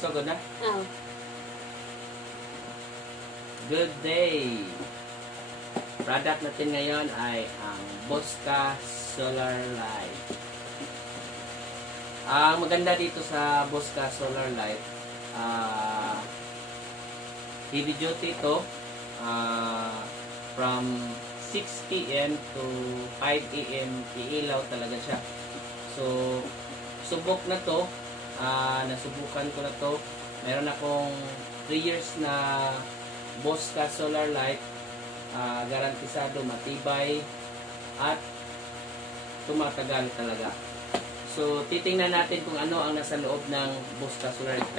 So, good na? Oh. Good day! Product natin ngayon ay ang Bosca Solar Light. Ang maganda dito sa Bosca Solar Light, heavy duty ito, from 6 p.m. to 5 a.m. iilaw talaga siya. So, subok na to, nasubukan ko na to. Meron akong 3 years na Bosca Solar Light, garantisado, matibay, at tumatagal talaga. So, titingnan natin kung ano ang nasa loob ng Bosca Solar Light.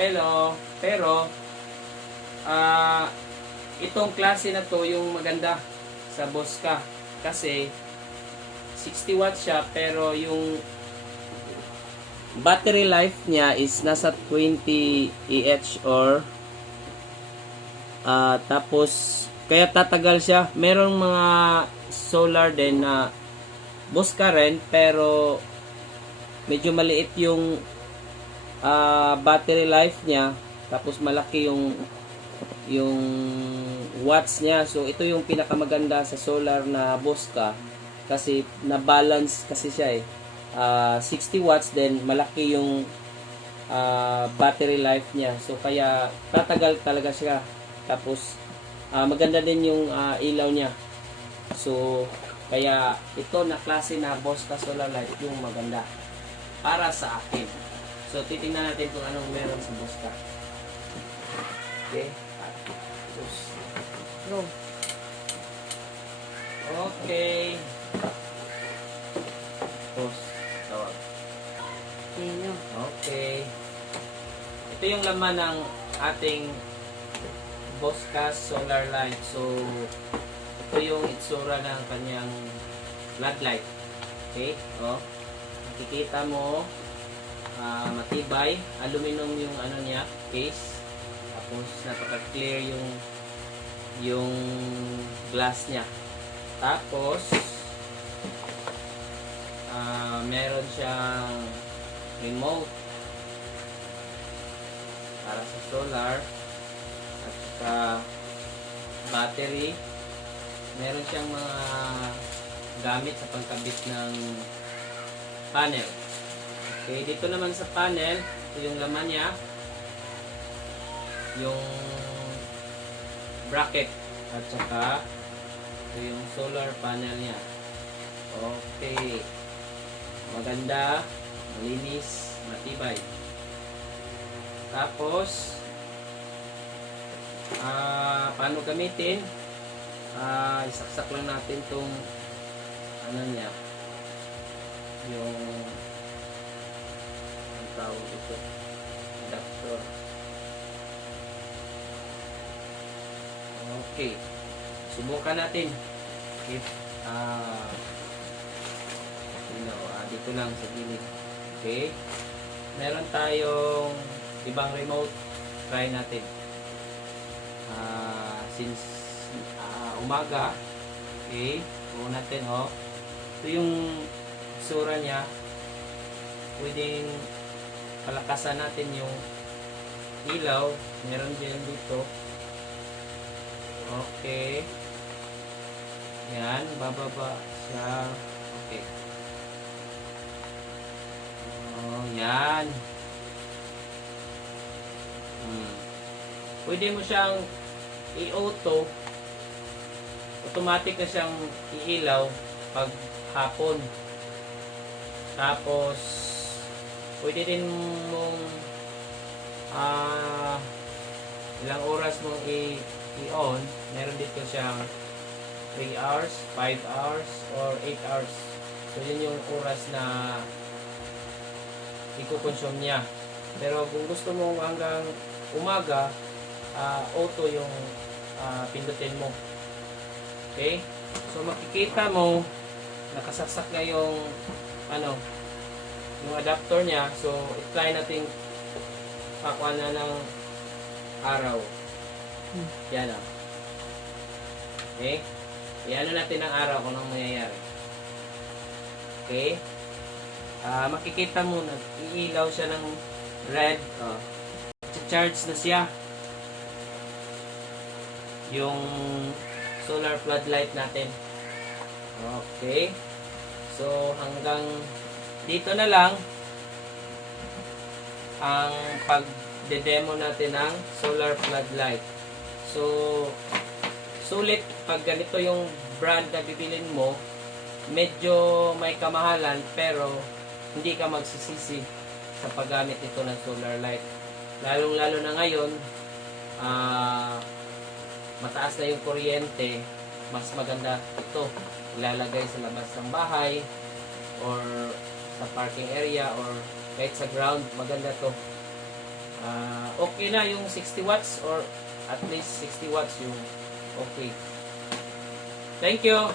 Pero itong klase na to yung maganda sa Bosca. Kasi, 60 watts siya, pero yung battery life niya is nasa 20 Ah or tapos kaya tatagal siya. Merong mga solar din na Bosca rin, pero medyo maliit yung battery life niya, tapos malaki yung watts niya. So ito yung pinakamaganda sa solar na Bosca kasi na-balance kasi siya eh. 60 watts din, malaki yung battery life niya. So kaya tatagal talaga siya. Tapos maganda din yung ilaw niya. So kaya ito na klase na Bosca Solar Light yung maganda para sa akin. So titingnan natin kung anong meron sa Bosca. Okay. No. Okay. Tawag. Ayun. Okay. Ito yung laman ng ating Bosca Solar Light. So, ito yung itsura ng kanyang floodlight. Okay? O. Makikita mo, matibay. Aluminum yung ano niya, case. Tapos, napaka-clear yung glass niya. Tapos, meron siyang remote para sa solar at saka battery. Meron siyang mga gamit sa pangkabit ng panel. Okay, dito naman sa panel, ito yung laman niya, yung bracket at saka ito yung solar panel niya. Okay, maganda, malinis, matibay. Tapos paano gamitin? Isaksak lang natin tong ano niya, yung ang tawag ito, adapter. Okay, subukan natin if dito lang sa gilid. Okay, meron tayong ibang remote. Try natin. Since umaga, okay, buo natin. Ito yung sura niya. Pwedeng palakasan natin yung ilaw. Meron din dito. Okay, yan, bababa siya. Okay. Yan. Pwede mo siyang i-auto. Automatic na siyang iilaw pag hapon. Tapos pwede din mong ilang oras mong i-on. Meron dito siyang 3 hours, 5 hours, or 8 hours. So yun yung oras na i-consume niya. Pero kung gusto mo hanggang umaga, auto yung pindutin mo. Okay? So makikita mo nakasaksak na yung yung adapter niya. So i-try natin pakuha na ng araw. Yan o. Okay? I-ano natin ang araw kung anong mangyayari. Okay? Makikita mo na iilaw siya ng red. naka-charge na siya. Yung solar floodlight natin. Okay. So, hanggang dito na lang ang pag-demo natin ng solar floodlight. So, sulit pag ganito yung brand na bibilin mo, medyo may kamahalan pero hindi ka magsisisi sa paggamit ito ng solar light. Lalong-lalo na ngayon, mataas na yung kuryente, mas maganda ito ilalagay sa labas ng bahay or sa parking area or kahit sa ground, maganda to. Okay na yung 60 watts or at least 60 watts yung okay. Thank you.